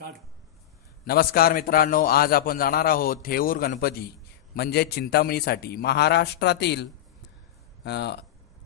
नमस्कार मित्रांनो, आज आपण जाणार आहोत थेऊर गणपती म्हणजे चिंतामणीसाठी। महाराष्ट्रातील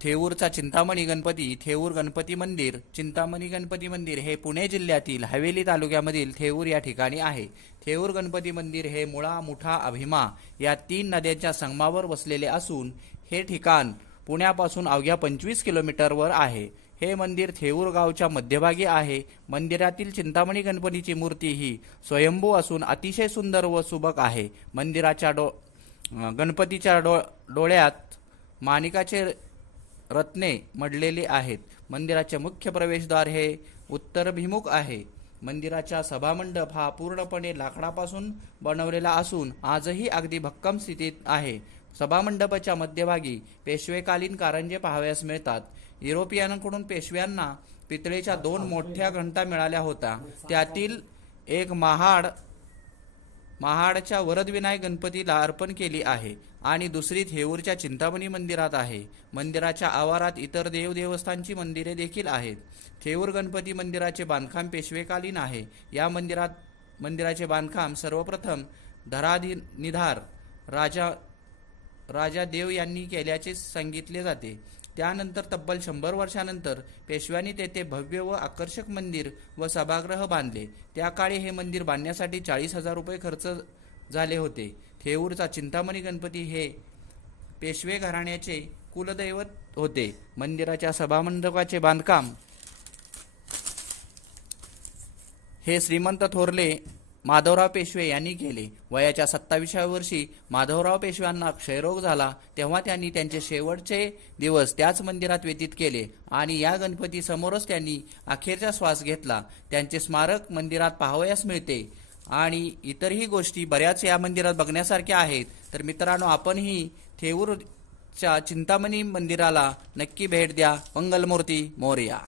थेऊरचा चिंतामणी गणपती, थेऊर गणपती मंदिर, चिंतामणी गणपती मंदिर हे पुणे जिल्ह्यातील हवेली तालुक्यामधील थेऊर या ठिकाणी आहे। थेऊर गणपती मंदिर हे मुळा, मुठा, अभिमा या 3 नद्यांच्या संगमावर वसलेले असून हे ठिकाण पुण्यापासून अवघ्या 25 किलोमीटरवर आहे। हे मंदिर थेऊर गावच्या मध्यभागी आहे। मंदिरातील चिंतामणी गणपतीची मूर्ती ही स्वयंभू असून अतिशय सुंदर व सुबक आहे। मंदिराच्या गणपतीच्या डोळ्यात माणिकाचे रत्ने मढलेले आहेत। मंदिराचे मुख्य प्रवेशद्वार हे उत्तराभिमुख आहे। मंदिराचा सभामंडप हा पूर्णपणे लाकडापासून बनवलेला असून आजही अगदी भक्कम स्थितीत आहे। सभामंडपाच्या मध्यभागी पेशवेकालीन कारंजे पाहावयास मिळतात। युरोपियनांकडून पेशव्यांना पितळेच्या 2 मोठ्या घंटा मिळाल्या होत्या। त्यातील एक महाडच्या वरदविनायक गणपतीला अर्पण केली आहे आणि दुसरी थेऊरच्या चिंतामणी मंदिरात आहे। मंदिराच्या आवारात इतर देवस्थानची मंदिरे देखील आहेत। थेऊर गणपती मंदिराचे बांधकाम पेशवेकालीन आहे। या मंदिराचे बांधकाम सर्वप्रथम धरानिधार राजा देव यांनी केल्याचे सांगितले जाते। त्यानंतर तब्बल 100 वर्षानंतर पेशव्यांनी तेथे भव्य व आकर्षक मंदिर व सभागृह बांधले। त्या काळी हे मंदिर बांधण्यासाठी 40,000 रुपये खर्च झाले होते। थेऊरचा चिंतामणी गणपती हे पेशवे घराण्याचे कुलदैवत होते। मंदिराच्या सभामंडपाचे बांधकाम हे श्रीमंत थोरले माधवराव पेशवे यांनी केले। वयाच्या 27व्या वर्षी माधवराव पेशव्यांना क्षयरोग झाला, तेव्हा त्यांनी त्यांचे शेवटचे दिवस त्याच मंदिरात व्यतीत केले आणि या गणपती समोरच त्यांनी अखेरचा श्वास घेतला। त्यांचे स्मारक मंदिरात पाहावयास मिळते आणि इतरही गोष्टी बऱ्याच या मंदिरात बघण्यासारख्या आहेत। तर मित्रांनो, आपणही थेऊरच्या चिंतामणी मंदिराला नक्की भेट द्या। मंगलमूर्ती मोरया।